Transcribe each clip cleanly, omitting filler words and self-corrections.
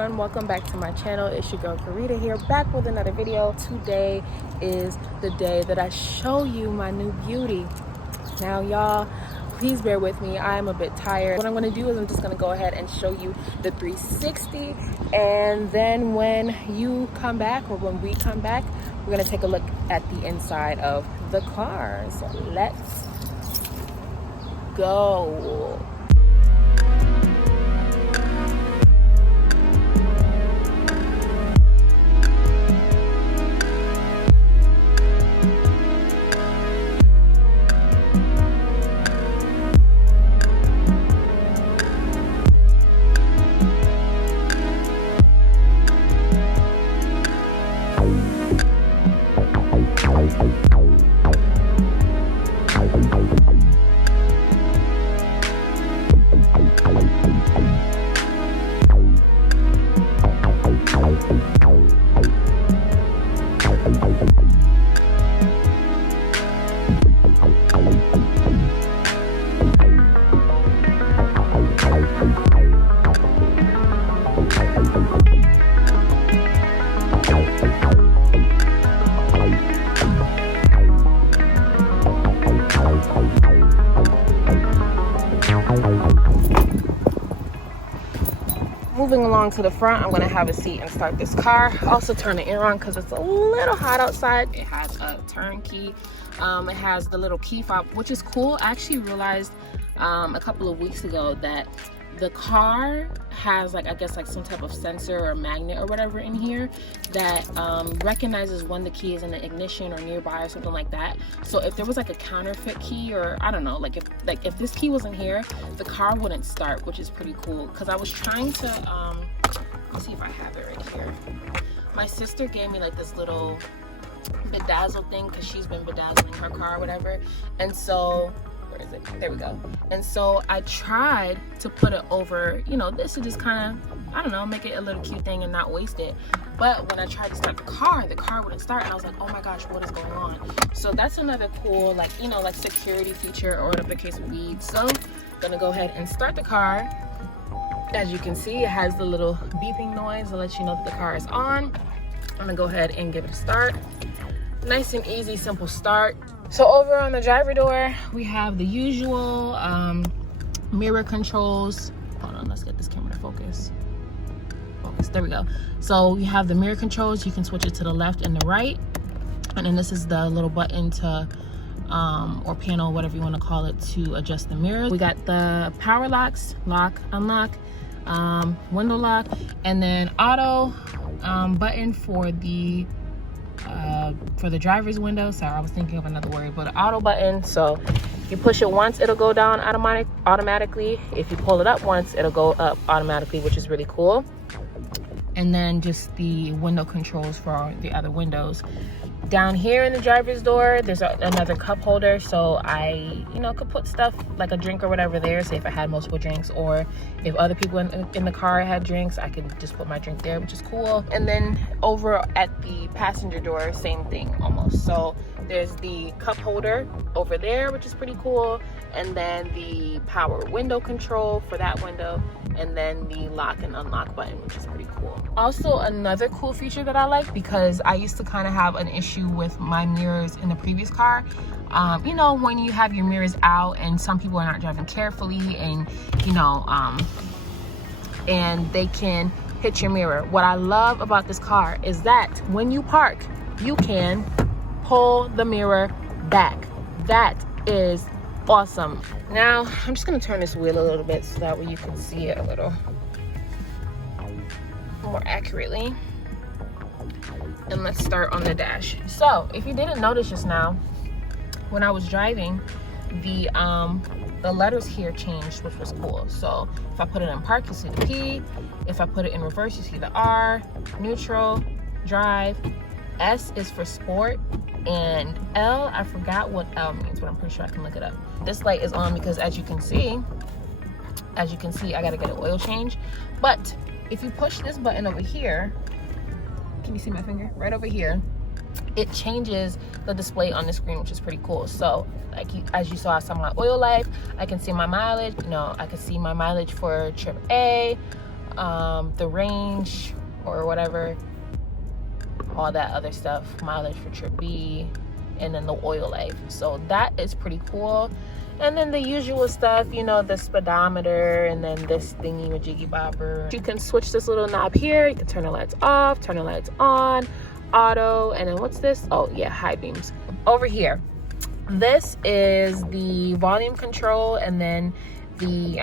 everyone, welcome back to my channel. It's your girl Karita here, back with another video. Today is the day that I show you my new beauty. Now y'all, please bear with me, I am a bit tired. What I'm going to do is I'm just going to go ahead and show you the 360, and then when you come back, or when we come back, we're going to take a look at the inside of the car. So let's go. Moving along to the front, I'm going to have a seat and start this car. Also turn the air on because it's a little hot outside. It has a turn key. It has the little key fob, which is cool. I actually realized a couple of weeks ago that the car has I guess some type of sensor or magnet or whatever in here that recognizes when the key is in the ignition or nearby or something like that. So if there was a counterfeit key, or I don't know, if this key wasn't here, the car wouldn't start, which is pretty cool. Because I was trying to let's see if I have it right here. My sister gave me this little bedazzle thing because she's been bedazzling her car or whatever, and so where is it? There we go. And so I tried to put it over, this to just kind of, I don't know, make it a little cute thing and not waste it. But when I tried to start the car wouldn't start, and I was like, oh my gosh, what is going on? So that's another cool, security feature or whatever the case would be. So I'm gonna go ahead and start the car. As you can see, it has the little beeping noise to let you know that the car is on. I'm gonna go ahead and give it a start. Nice and easy, simple start. So over on the driver door, we have the usual mirror controls. Hold on, let's get this camera to focus. There we go. So you have the mirror controls. You can switch it to the left and the right. And then this is the little button to, or panel, whatever you want to call it, to adjust the mirrors. We got the power locks, lock, unlock, window lock, and then auto button for the driver's window. Sorry, I was thinking of another word, but an auto button. So you push it once, it'll go down automatically. If you pull it up once, it'll go up automatically, which is really cool. And then just the window controls for the other windows. Down here in the driver's door, there's another cup holder, so I could put stuff like a drink or whatever there, say if I had multiple drinks, or if other people in the car had drinks, I could just put my drink there, which is cool. And then over at the passenger door, same thing almost. So there's the cup holder over there, which is pretty cool, and then the power window control for that window, and then the lock and unlock button, which is pretty cool. Also, another cool feature that I like, because I used to kind of have an issue with my mirrors in the previous car. When you have your mirrors out and some people are not driving carefully, and and they can hit your mirror. What I love about this car is that when you park, you can pull the mirror back. That is awesome. Now I'm just gonna turn this wheel a little bit so that way you can see it a little more accurately. And let's start on the dash. So if you didn't notice just now, when I was driving, the letters here changed, which was cool. So if I put it in park, you see the P. If I put it in reverse, you see the R. Neutral, drive. S is for sport, and L, I forgot what L means, but I'm pretty sure I can look it up. This light is on because as you can see, I gotta get an oil change. But if you push this button over here, can you see my finger? Right over here, it changes the display on the screen, which is pretty cool. So as you saw, I saw my oil life, I can see my mileage. I can see my mileage for trip A, the range or whatever, all that other stuff, mileage for trip B, and then the oil life. So that is pretty cool. And then the usual stuff, you know, the speedometer, and then this thingy with jiggy bobber. You can switch this little knob here. You can turn the lights off, turn the lights on, auto, and then what's this? Oh yeah, high beams. Over here, this is the volume control, and then the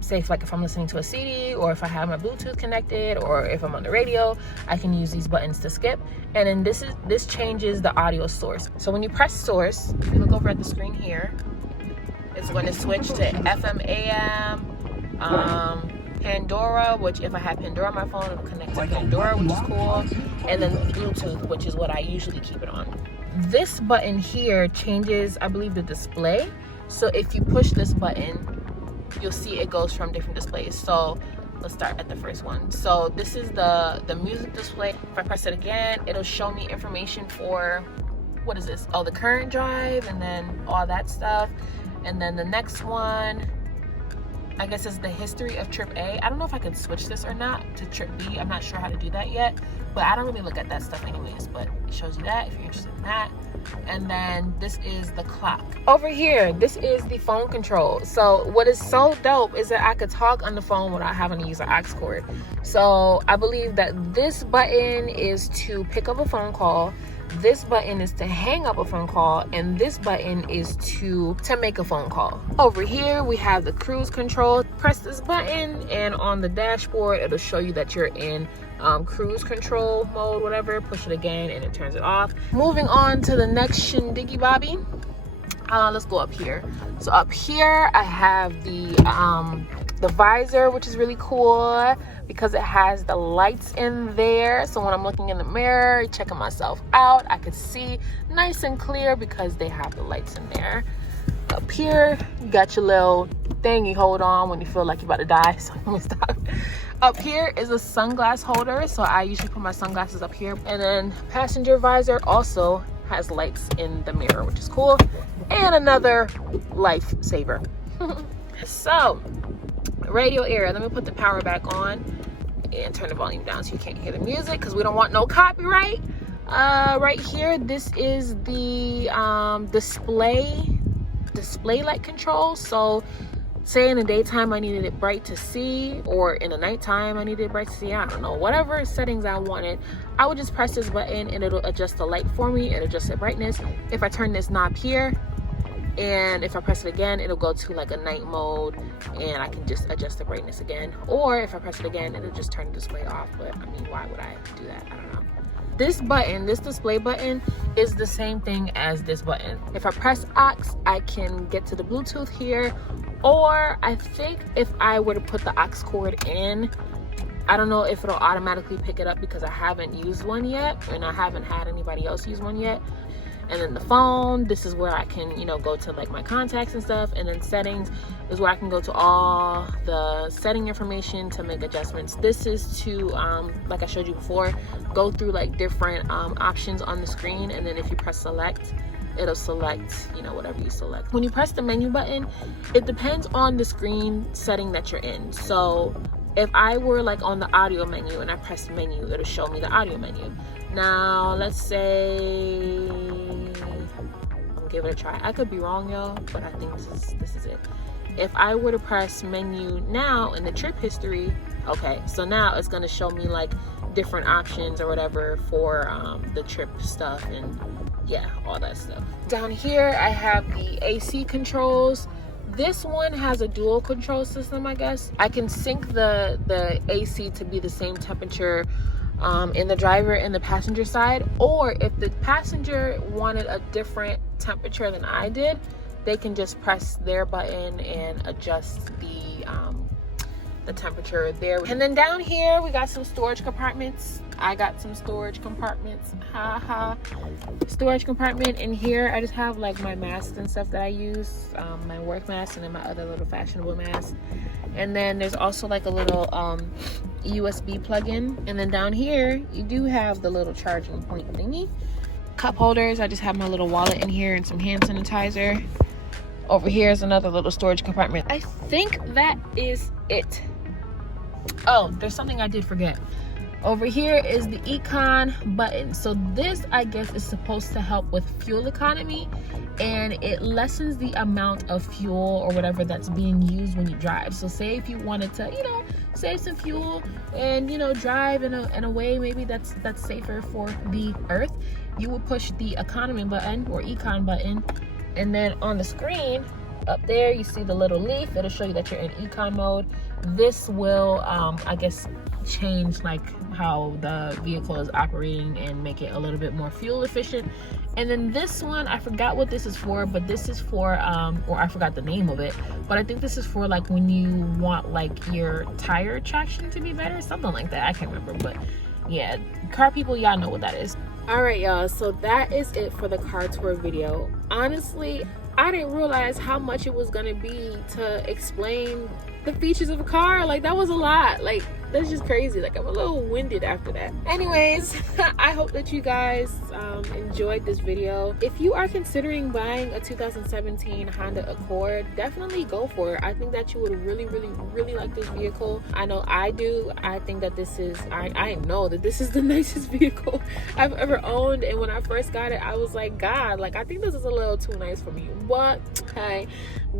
say if I'm listening to a CD, or if I have my Bluetooth connected, or if I'm on the radio, I can use these buttons to skip. And then this changes the audio source. So when you press source, if you look over at the screen here, it's going to switch to FM, AM, Pandora, which if I have Pandora on my phone, it'll connect to Pandora, which is cool. And then Bluetooth, which is what I usually keep it on. This button here changes, I believe, the display. So if you push this button, you'll see it goes from different displays. So let's start at the first one. So this is the music display. If I press it again, it'll show me information for, what is this? Oh, the current drive, and then all that stuff. And then the next one, I guess, is the history of trip A. I don't know if I can switch this or not to trip B. I'm not sure how to do that yet, but I don't really look at that stuff anyways, but it shows you that if you're interested in that. And then this is the clock. Over here, this is the phone control. So what is so dope is that I could talk on the phone without having to use an aux cord. So I believe that this button is to pick up a phone call, this button is to hang up a phone call, and this button is to make a phone call. Over here we have the cruise control. Press this button, and on the dashboard it'll show you that you're in cruise control mode, whatever. Push it again and it turns it off. Moving on to the next shindiggy bobby. Let's go up here. So up here I have the visor, which is really cool because it has the lights in there. So when I'm looking in the mirror, checking myself out, I can see nice and clear because they have the lights in there. Up here, you got your little thing you hold on when you feel like you're about to die. So let me stop. Up here is a sunglass holder. So I usually put my sunglasses up here. And then passenger visor also has lights in the mirror, which is cool. And another lifesaver. So radio area, let me put the power back on and turn the volume down so you can't hear the music because we don't want no copyright. Right here, this is the display light control. So say in the daytime I needed it bright to see, or in the nighttime I needed it bright to see, I don't know, whatever settings I wanted, I would just press this button and it'll adjust the light for me and adjust the brightness. If I turn this knob here, and if I press it again, it'll go to like a night mode, and I can just adjust the brightness again. Or if I press it again, it'll just turn the display off. But I mean, why would I do that? I don't know. This button, this display button, is the same thing as this button. If I press aux, I can get to the Bluetooth here. Or I think if I were to put the aux cord in, I don't know if it'll automatically pick it up because I haven't used one yet, and I haven't had anybody else use one yet. And then the phone, this is where I can, you know, go to like my contacts and stuff. And then settings is where I can go to all the setting information to make adjustments. This is to, like I showed you before, go through like different options on the screen. And then if you press select, it'll select, you know, whatever you select. When you press the menu button, it depends on the screen setting that you're in. So if I were like on the audio menu and I press menu, it'll show me the audio menu. Now, let's say, I'm give it a try. I could be wrong, y'all, but I think this is it. If I were to press menu now in the trip history, okay, so now it's gonna show me like different options or whatever for the trip stuff and yeah, all that stuff. Down here, I have the AC controls. This one has a dual control system, I guess. I can sync the AC to be the same temperature in the driver and the passenger side, or if the passenger wanted a different temperature than I did, they can just press their button and adjust the temperature there. And then down here, we got some storage compartments. I got some storage compartments. Storage compartment in here, I just have like my masks and stuff that I use, my work mask and then my other little fashionable mask. And then there's also like a little USB plug-in. And then down here, you do have the little charging point thingy. Cup holders, I just have my little wallet in here and some hand sanitizer. Over here is another little storage compartment. I think that is it Oh, there's something I did forget. Over here is the Econ Button. So this, I guess, is supposed to help with fuel economy, and it lessens the amount of fuel or whatever that's being used when you drive. So say if you wanted to, you know, save some fuel and, you know, drive in a way maybe that's safer for the earth, you would push the economy button or Econ button, and then on the screen up there you see the little leaf. It'll show you that you're in econ mode. This will I guess change like how the vehicle is operating and make it a little bit more fuel efficient. And then this one, I forgot what this is for, but this is for or I forgot the name of it, but I think this is for like when you want like your tire traction to be better, something like that. I can't remember, but yeah, car people, y'all know what that is. All right, y'all, so that is it for the car tour video. Honestly, I didn't realize how much it was gonna be to explain the features of a car. Like, that was a lot. Like, that's just crazy. Like, I'm a little winded after that. Anyways, I hope that you guys enjoyed this video. If you are considering buying a 2017 Honda Accord, definitely go for it. I think that you would really like this vehicle. I know I do. I think that this is, I know that this is the nicest vehicle I've ever owned. And when I first got it, I was like, God, like, I think this is a little too nice for me. But hey,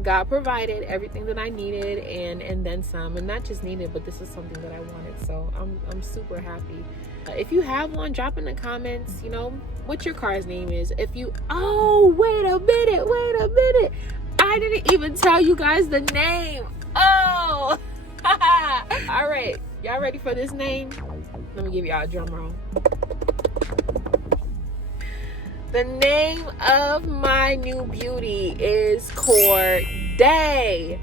God provided everything that I needed and then some. And not just needed, but this is something that I wanted. So I'm super happy. If you have one, drop in the comments, you know, what your car's name is. If you, oh, wait a minute. I didn't even tell you guys the name. Oh, all right. Y'all ready for this name? Let me give y'all a drum roll. The name of my new beauty is Corday.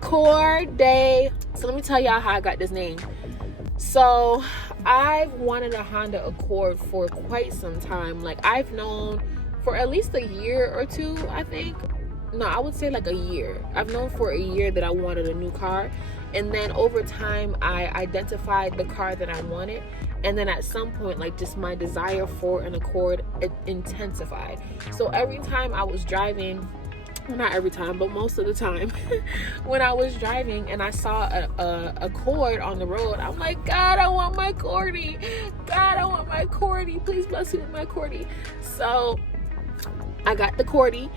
Corday. So let me tell y'all how I got this name. So I've wanted a Honda Accord for quite some time. Like, I've known for at least a year or two, I think. No, I would say like a year. I've known for a year that I wanted a new car. And then over time, I identified the car that I wanted. And then at some point, like, just my desire for an Accord, it intensified. So every time I was driving, well, not every time, but most of the time, when I was driving and I saw a Accord on the road, I'm like, God, I want my Cordy. God, I want my Cordy. Please bless me with my Cordy. So I got the Cordy.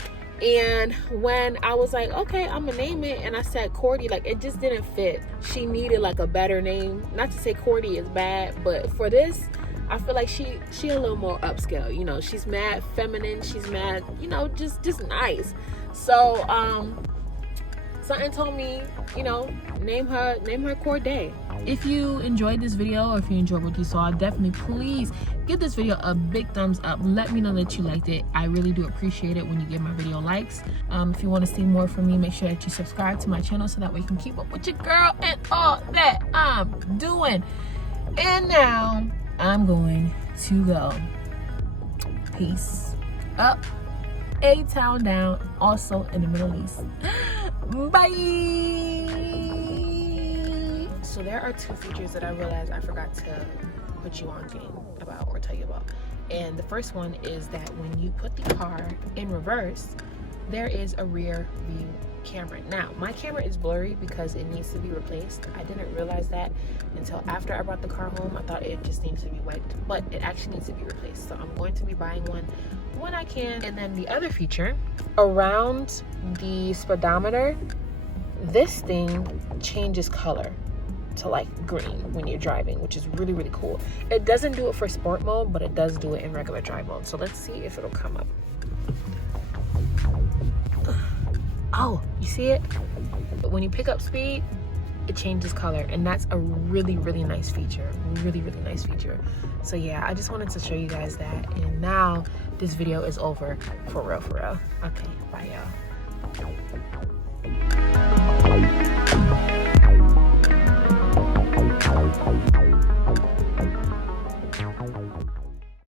And when I was like, okay, I'm gonna name it, and I said Cordy, like, it just didn't fit. She needed like a better name. Not to say Cordy is bad, but for this, I feel like she a little more upscale. You know, she's mad feminine. She's mad, you know, just nice. So something told me, you know, name her Corday. If you enjoyed this video, or if you enjoyed what you saw, definitely please give this video a big thumbs up. Let me know that you liked it. I really do appreciate it when you give my video likes. If you want to see more from me, make sure that you subscribe to my channel so that way you can keep up with your girl and all that I'm doing. And now I'm going to go. Peace up, A-Town down, also in the Middle East. Bye. So there are two features that I realized I forgot to put you on game about or tell you about. And the first one is that when you put the car in reverse, there is a rear view camera. Now, my camera is blurry because it needs to be replaced. I didn't realize that until after I brought the car home. I thought it just needs to be wiped, but it actually needs to be replaced. So I'm going to be buying one when I can. And then the other feature, around the speedometer, this thing changes color to like green when you're driving, which is really cool. It doesn't do it for sport mode, but it does do it in regular drive mode. So let's see if it'll come up. Oh, you see it? When you pick up speed, it changes color, and that's a really nice feature. Really nice feature. So yeah, I just wanted to show you guys that. And now this video is over for real. Okay, bye y'all.